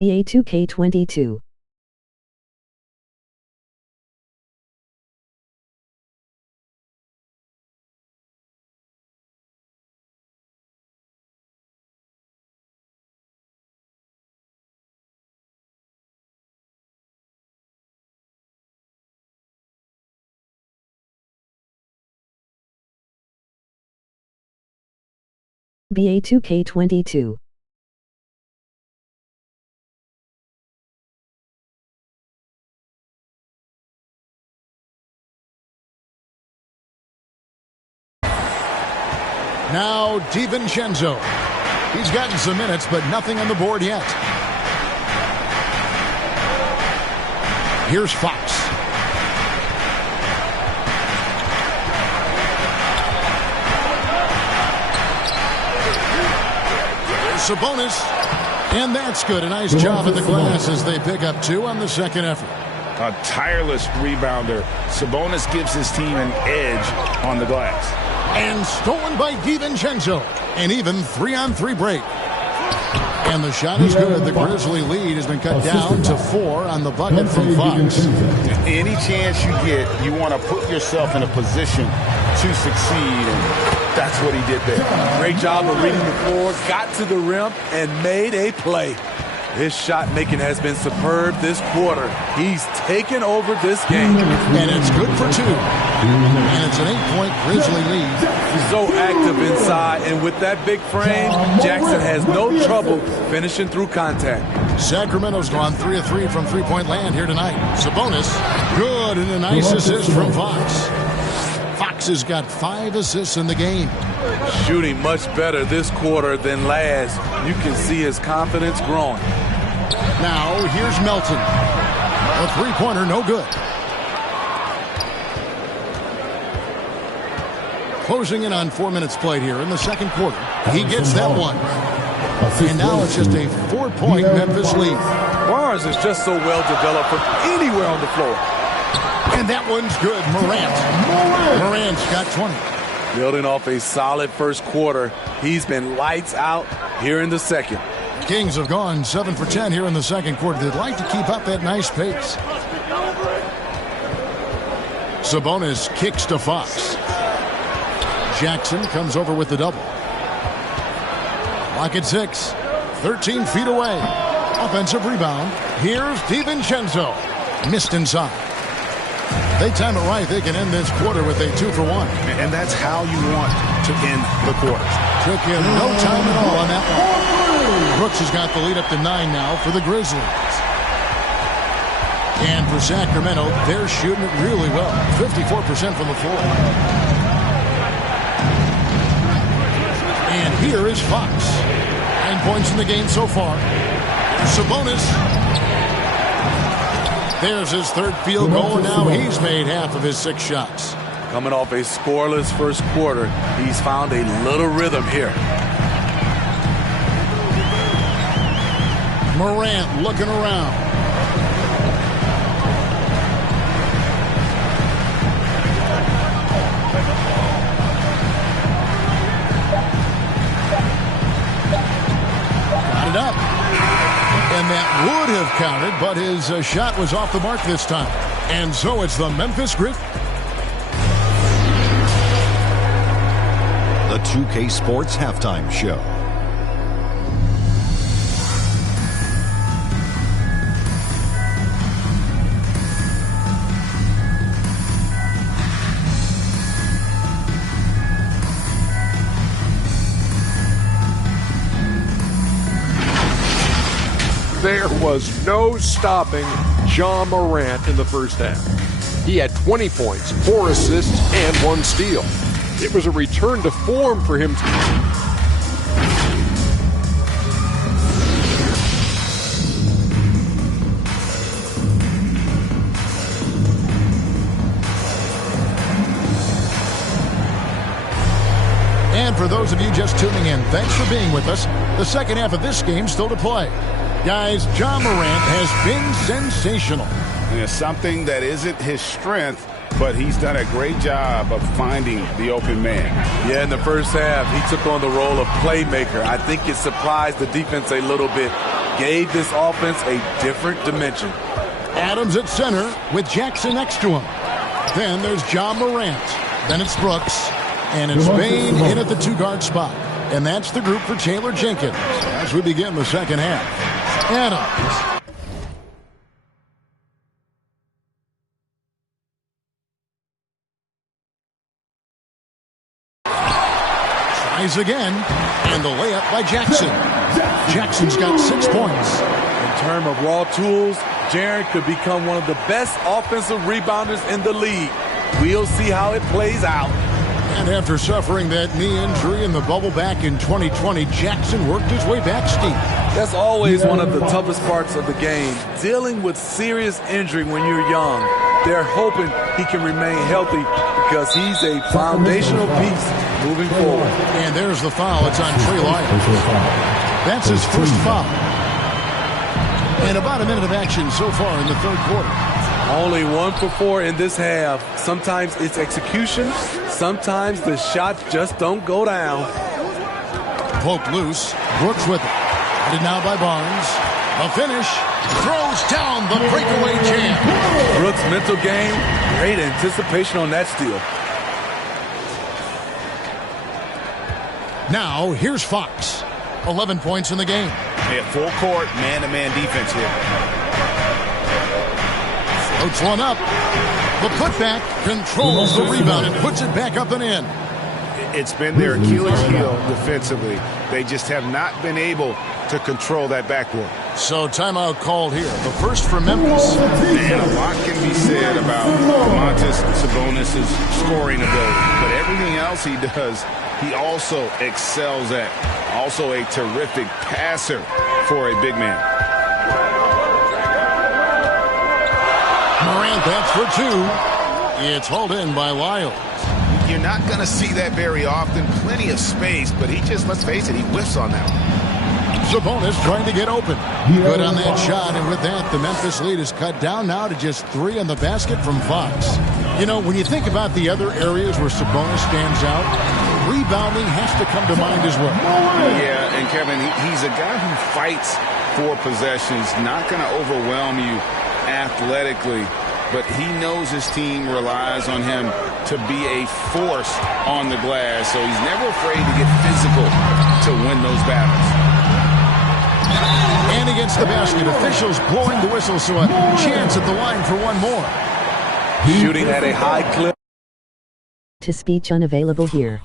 EA 2K22. BA 2K22. Now DiVincenzo. He's gotten some minutes, but nothing on the board yet. Here's Fox. Sabonis. And that's good. A nice job at the glass as they pick up 2 on the second effort. A tireless rebounder. Sabonis gives his team an edge on the glass. And stolen by DiVincenzo. An even 3-on-3 break. And the shot is good. The Grizzly lead has been cut down to 4 on the bucket from Fox. Any chance you get, you want to put yourself in a position to succeed, and that's what he did there. Great job of reading the floor, got to the rim, and made a play. His shot making has been superb this quarter. He's taken over this game. And it's good for 2. And it's an 8-point Grizzly lead. He's so active inside, and with that big frame, Jackson has no trouble finishing through contact. Sacramento's gone 3 of 3 from three-point land here tonight. Sabonis, good, and a nice assist from Fox. Fox has got 5 assists in the game. Shooting much better this quarter than last. You can see his confidence growing. Now, here's Melton. A three-pointer, no good. Closing in on 4 minutes played here in the second quarter. He gets that one. And now it's just a 4-point Memphis lead. Barnes is just so well developed from anywhere on the floor. And that one's good. Morant's got 20. Building off a solid first quarter, he's been lights out here in the second. Kings have gone 7 for 10 here in the second quarter. They'd like to keep up that nice pace. Sabonis kicks to Fox. Jackson comes over with the double. Clock at 6. 13 feet away. Offensive rebound. Here's DiVincenzo. Missed inside. They time it right. They can end this quarter with a 2-for-1. And that's how you want to end the quarter. Took him no time at all on that one. Brooks has got the lead up to 9 now for the Grizzlies. And for Sacramento, they're shooting it really well. 54% from the floor. And here is Fox. 9 points in the game so far. Sabonis. There's his third field goal, and now he's made half of his 6 shots. Coming off a scoreless first quarter, he's found a little rhythm here. Morant looking around. Got it up. And that would have counted, but his shot was off the mark this time. And so it's the Memphis Grizzlies. The 2K Sports Halftime Show. There was no stopping Ja Morant in the first half. He had 20 points, 4 assists, and 1 steal. It was a return to form for him. And for those of you just tuning in, thanks for being with us. The second half of this game still to play. Guys, Ja Morant has been sensational. It's something that isn't his strength, but he's done a great job of finding the open man. Yeah, in the first half, he took on the role of playmaker. I think it surprised the defense a little bit, gave this offense a different dimension. Adams at center with Jackson next to him. Then there's Ja Morant. Then it's Brooks. And it's Bain in at the 2-guard spot. And that's the group for Taylor Jenkins as we begin the second half. Adams. Tries again. And the layup by Jackson. Jackson's got 6 points. In terms of raw tools, Jaren could become one of the best offensive rebounders in the league. We'll see how it plays out. And after suffering that knee injury in the bubble back in 2020, Jackson worked his way back steep. That's always one of the toughest parts of the game, dealing with serious injury when you're young. They're hoping he can remain healthy because he's a foundational piece moving forward. And there's the foul. It's on Trey Lyles. That's his first foul. And about a minute of action so far in the third quarter. Only 1 for 4 in this half. Sometimes it's execution. Sometimes the shots just don't go down. Poked loose. Brooks with it. Guarded now by Barnes. A finish. Throws down the breakaway jam. Brooks' mental game. Great anticipation on that steal. Now, here's Fox. 11 points in the game. Yeah, full court, man-to-man defense here. Floats one up. The putback controls the rebound and puts it back up and in. It's been their Achilles heel defensively. They just have not been able to control that backboard. So timeout called here. The first for Memphis. And a lot can be said about Domantas Sabonis' scoring ability. But everything else he does, he also excels at. Also a terrific passer for a big man. Morant, that's for two. It's hauled in by Lyles. You're not going to see that very often. Plenty of space, but he just, let's face it, he whiffs on that one. Sabonis trying to get open. Good on that shot, and with that, the Memphis lead is cut down now to just 3 on the basket from Fox. You know, when you think about the other areas where Sabonis stands out, rebounding has to come to mind as well. Yeah, and Kevin, he's a guy who fights for possessions, not going to overwhelm you athletically, but he knows his team relies on him to be a force on the glass, so he's never afraid to get physical to win those battles. And against the basket, officials blowing the whistle, so a chance at the line for one more. Shooting at a high clip. To speech unavailable here.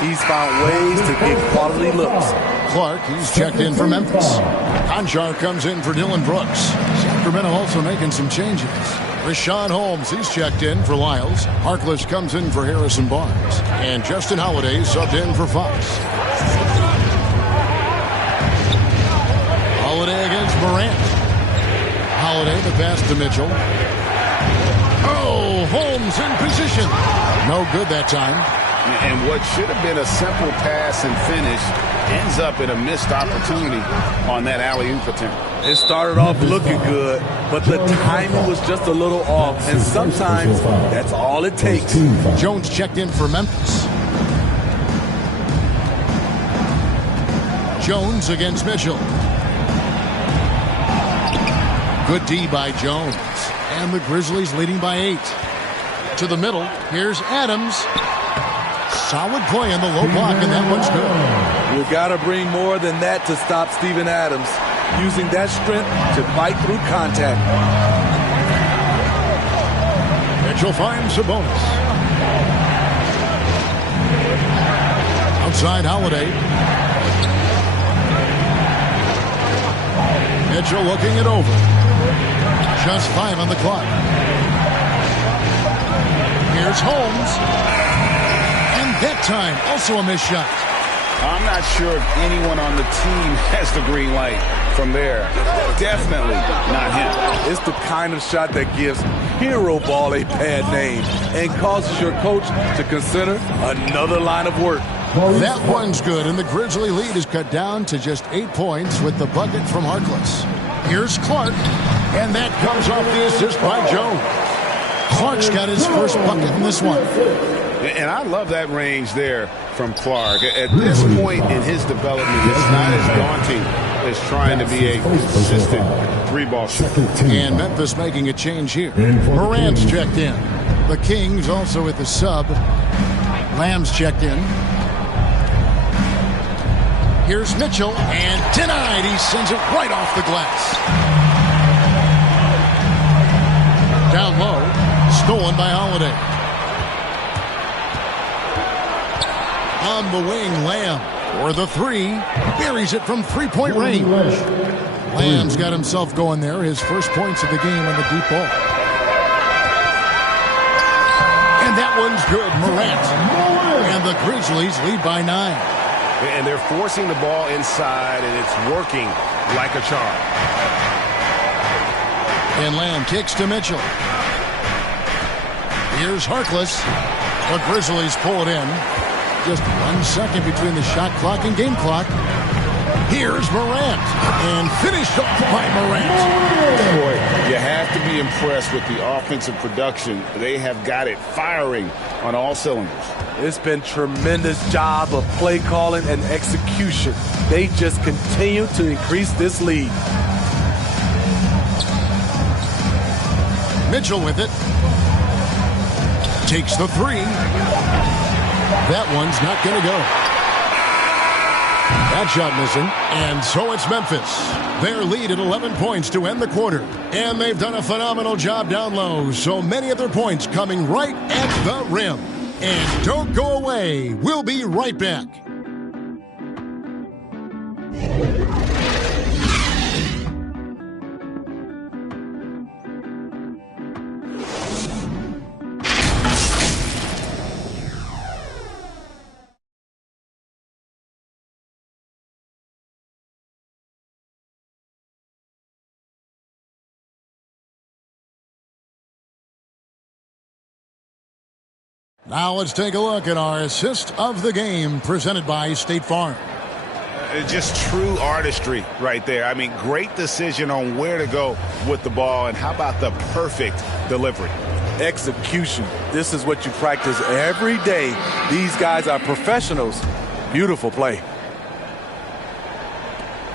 He's found ways to get quality looks. Clark, he's checked in for Memphis. Conchar comes in for Dylan Brooks. Sacramento also making some changes. Rashawn Holmes, he's checked in for Lyles. Harkless comes in for Harrison Barnes. And Justin Holiday subbed in for Fox. Holiday against Morant. Holiday, the pass to Mitchell. Oh, Holmes in position. No good that time. And what should have been a simple pass and finish ends up in a missed opportunity on that alley-oop attempt. It started off looking good, but the timing was just a little off, and sometimes that's all it takes. Jones checked in for Memphis. Jones against Mitchell. Good D by Jones. And the Grizzlies leading by 8. To the middle, here's Adams. Solid play in the low block, and that one's good. You got to bring more than that to stop Steven Adams. Using that strength to fight through contact. Mitchell finds Sabonis. Outside Holiday. Mitchell looking it over. Just 5 on the clock. Here's Holmes. That time, also a missed shot. I'm not sure if anyone on the team has the green light from there. Definitely not him. It's the kind of shot that gives hero ball a bad name and causes your coach to consider another line of work. That one's good, and the Grizzly lead is cut down to just 8 points with the bucket from Harkless. Here's Clark, and that comes off the assist by Jones. Clark's got his first bucket in this one. And I love that range there from Clark. At this point in his development, it's not as daunting as trying to be a consistent 3-ball shooter. And Memphis making a change here. Morant's checked in. The Kings also with the sub. Lamb's checked in. Here's Mitchell, and denied. He sends it right off the glass. Down low, stolen by Holiday. On the wing, Lamb for the 3. Buries it from 3-point range. Lamb's got himself going there. His first points of the game on the deep ball. And that one's good. Morant. And the Grizzlies lead by 9. And they're forcing the ball inside, and it's working like a charm. And Lamb kicks to Mitchell. Here's Harkless. The Grizzlies pull it in. Just 1 second between the shot clock and game clock. Here's Morant, and finished off by Morant. Boy, you have to be impressed with the offensive production. They have got it firing on all cylinders. It's been tremendous job of play calling and execution. They just continue to increase this lead. Mitchell with it. Takes the three. That one's not going to go. That shot missing. And so it's Memphis. Their lead at 11 points to end the quarter. And they've done a phenomenal job down low. So many of their points coming right at the rim. And don't go away. We'll be right back. Now let's take a look at our assist of the game presented by State Farm. Just true artistry right there. I mean, great decision on where to go with the ball, and how about the perfect delivery? Execution. This is what you practice every day. These guys are professionals. Beautiful play.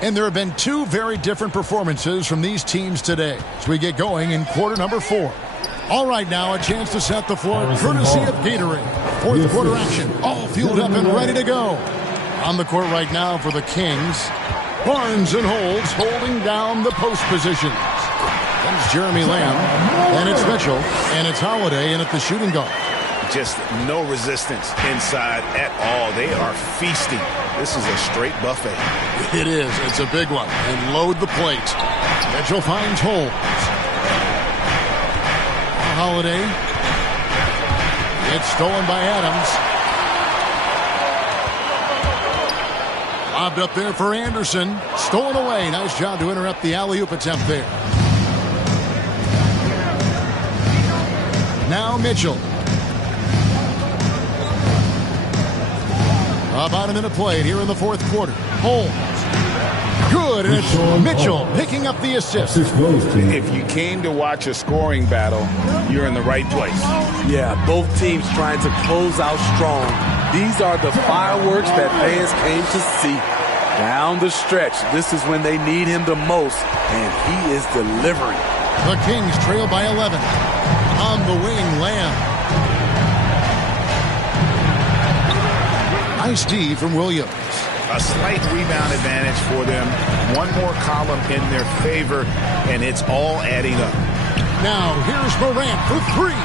And there have been two very different performances from these teams today as we get going in quarter number 4. All right, now a chance to set the floor courtesy of Gatorade. Fourth quarter action, all fueled up and ready to go. On the court right now for the Kings, Barnes and Holds holding down the post positions. Comes Jeremy Lamb, and it's Mitchell, and it's Holiday in at the shooting guard. Just no resistance inside at all. They are feasting. This is a straight buffet. It is. It's a big one. And load the plate. Mitchell finds Holds. Holiday. It's stolen by Adams. Lobbed up there for Anderson. Stolen away. Nice job to interrupt the alley-oop attempt there. Now Mitchell. About a minute played here in the fourth quarter. Holmes. Good, and it's Mitchell picking up the assist. If you came to watch a scoring battle, you're in the right place. Yeah, both teams trying to close out strong. These are the fireworks that fans came to see. Down the stretch, this is when they need him the most, and he is delivering. The Kings trail by 11. On the wing, Lamb. Nice D from Williams. A slight rebound advantage for them. One more column in their favor, and it's all adding up. Now, here's Morant for three.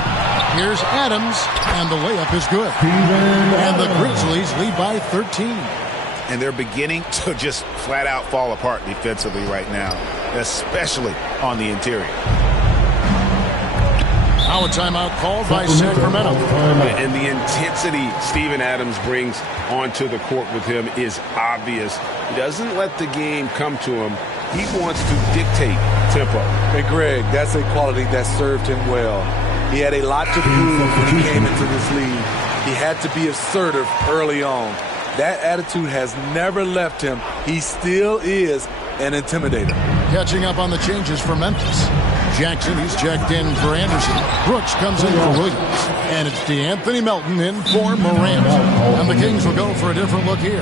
Here's Adams, and the layup is good. And the Grizzlies lead by 13. And they're beginning to just flat out fall apart defensively right now, especially on the interior. Now a timeout called by Sacramento. And the intensity Steven Adams brings onto the court with him is obvious. He doesn't let the game come to him. He wants to dictate tempo. And Greg, that's a quality that served him well. He had a lot to prove when he came into this league. He had to be assertive early on. That attitude has never left him. He still is an intimidator. Catching up on the changes for Memphis. Jackson, he's checked in for Anderson. Brooks comes in for Williams. And it's DeAnthony Melton in for Morant. And the Kings will go for a different look here.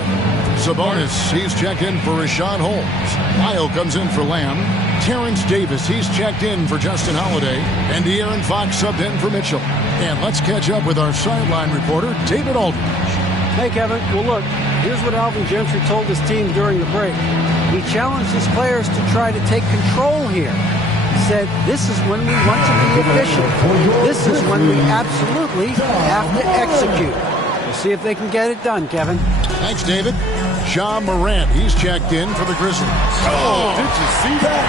Sabonis, he's checked in for Rashawn Holmes. Lyle comes in for Lamb. Terrence Davis, he's checked in for Justin Holiday. And De'Aaron Fox subbed in for Mitchell. And let's catch up with our sideline reporter, David Aldridge. Hey, Kevin. Well, look, here's what Alvin Gentry told his team during the break. He challenged his players to try to take control here. He said, this is when we want to be efficient. This is when we absolutely have to execute. We'll see if they can get it done, Kevin. Thanks, David. Ja Morant, he's checked in for the Grizzlies. Oh, did you see that?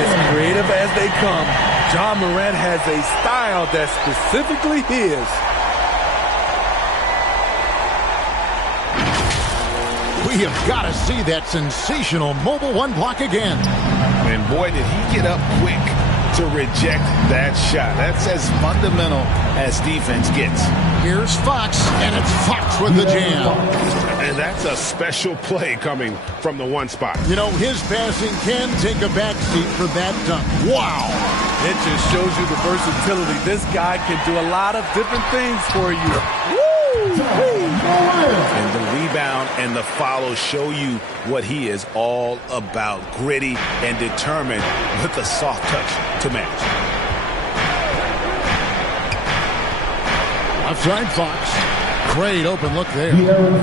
As creative as they come, Ja Morant has a style that's specifically his. We have got to see that sensational mobile one block again. And boy, did he get up quick to reject that shot. That's as fundamental as defense gets. Here's Fox, and it's Fox with the jam. And that's a special play coming from the one spot. You know, his passing can take a backseat for that dunk. Wow. It just shows you the versatility. This guy can do a lot of different things for you. And the rebound and the follow show you what he is all about. Gritty and determined with a soft touch to match. Outside Fox. Great open look there.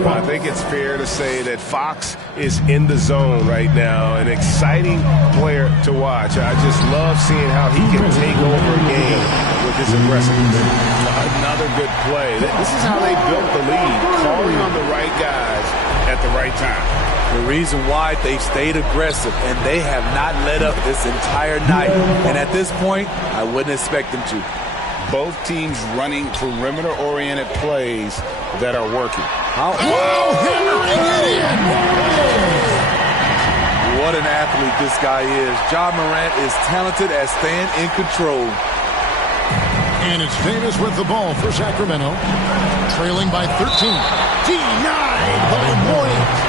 I think it's fair to say that Fox is in the zone right now. An exciting player to watch. I just love seeing how he can take over a game with his aggressiveness. Another good play. This is how they built the lead, calling on the right guys at the right time. The reason why they stayed aggressive, and they have not let up this entire night. And at this point, I wouldn't expect them to. Both teams running perimeter-oriented plays that are working. Hammering it in. What an athlete this guy is. Ja Morant is talented at staying in control. And it's Davis with the ball for Sacramento. Trailing by 13. Denied by Williams.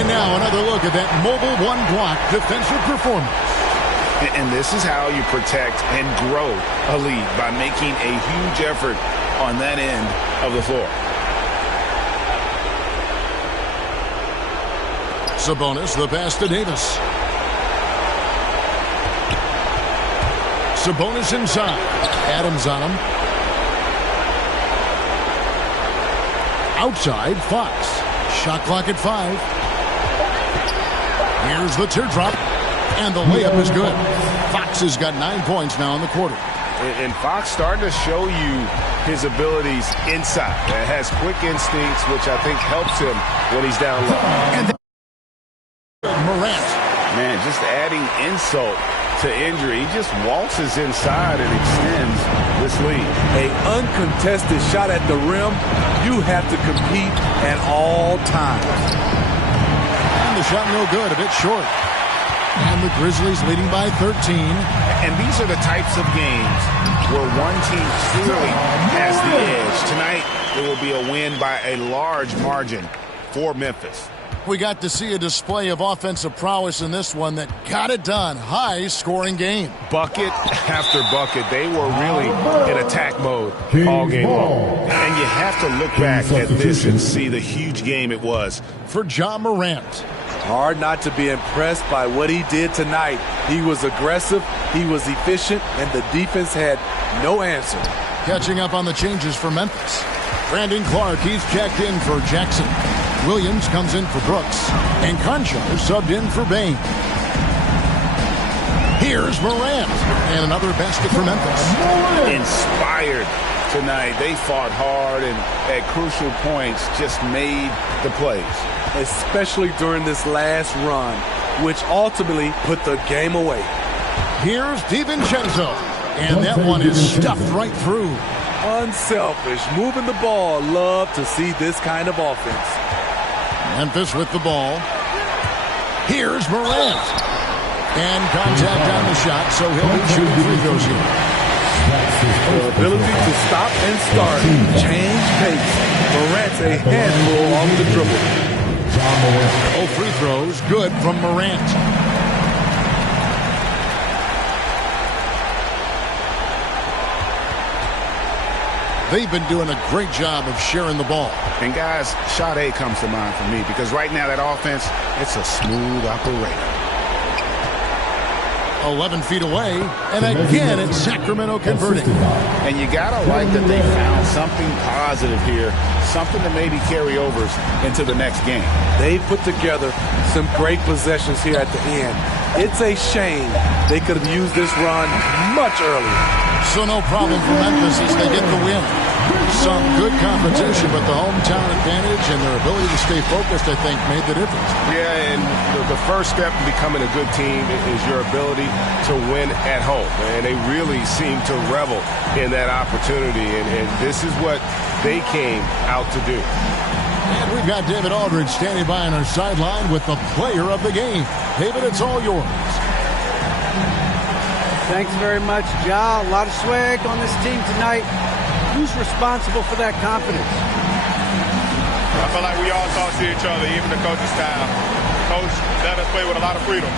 And now another look at that mobile one-block defensive performance. And this is how you protect and grow a lead, by making a huge effort on that end of the floor. Sabonis, the pass to Davis. Sabonis inside. Adams on him. Outside, Fox. Shot clock at 5. Here's the teardrop. And the layup is good. Fox has got 9 points now in the quarter. And Fox starting to show you his abilities inside. It has quick instincts, which I think helps him when he's down low. And Morant. Man, just adding insult to injury. He just waltzes inside and extends this lead. An uncontested shot at the rim, you have to compete at all times. And the shot no good, a bit short. And the Grizzlies leading by 13. And these are the types of games where one team clearly has the edge. Tonight, it will be a win by a large margin for Memphis. We got to see a display of offensive prowess in this one that got it done. High-scoring game. Bucket after bucket. They were really in attack mode all game long. And you have to look back at this and see the huge game it was for Ja Morant. Hard not to be impressed by what he did tonight. He was aggressive, he was efficient, and the defense had no answer. Catching up on the changes for Memphis. Brandon Clark, he's checked in for Jackson. Williams comes in for Brooks. And Concho subbed in for Bain. Here's Morant. And another basket for Memphis. Inspired tonight. They fought hard and at crucial points just made the plays. Especially during this last run, which ultimately put the game away. Here's DiVincenzo. And that one is stuffed right through. Unselfish, moving the ball. Love to see this kind of offense. Memphis with the ball. Here's Morant. And contact on the shot, so he'll be shooting free throws here. The ability to stop and start, change pace. Morant's a handful off the dribble. Both free throws good from Morant. They've been doing a great job of sharing the ball. And guys, shot A comes to mind for me because right now that offense, it's a smooth operator. 11 feet away, and again it's Sacramento converting. And you gotta like that they found something positive here, something to maybe carry overs into the next game. They put together some great possessions here at the end. It's a shame they could have used this run much earlier. So no problem for Memphis as they get the win. Some good competition, but the hometown advantage and their ability to stay focused, I think, made the difference. Yeah, and the first step in becoming a good team is your ability to win at home. And they really seem to revel in that opportunity, and this is what they came out to do. And we've got David Aldridge standing by on our sideline with the player of the game. David, it's all yours. Thanks very much, Ja. A lot of swag on this team tonight. Who's responsible for that confidence? I feel like we all talk to each other, even the coaching staff. Coach let us play with a lot of freedom.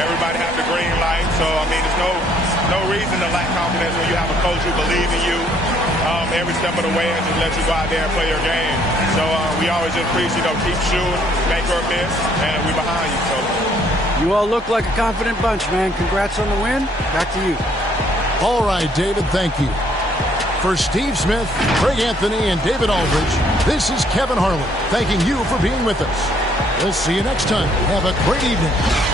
Everybody has the green light, so I mean, there's no reason to lack confidence when you have a coach who believes in you every step of the way and just let you go out there and play your game. So we always just preach, keep shooting, make or miss, and we behind you. So you all look like a confident bunch, man. Congrats on the win. Back to you. All right, David, thank you. For Steve Smith, Craig Anthony, and David Aldridge, this is Kevin Harlan thanking you for being with us. We'll see you next time. Have a great evening.